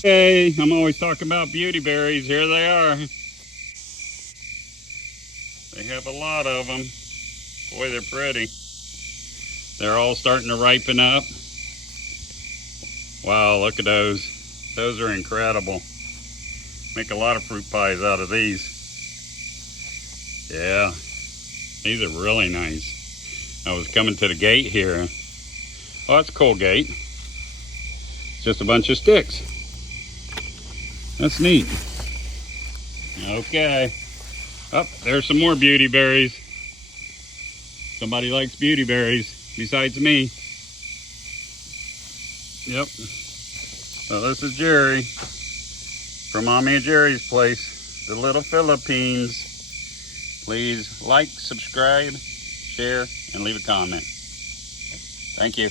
Hey, I'm always talking about beauty berries. Here they are. They have a lot of them. Boy, they're pretty. They're all starting to ripen up. Wow, look at those. Those are incredible. Make a lot of fruit pies out of these. Yeah, these are really nice. I was coming to the gate here. Oh, that's a cool gate. It's just a bunch of sticks. That's neat. Okay. Oh, there's some more beauty berries. Somebody likes beauty berries besides me. Yep. So this is Jerry from Mommy and Jerry's place, the Little Philippines. Please like, subscribe, share, and leave a comment. Thank you.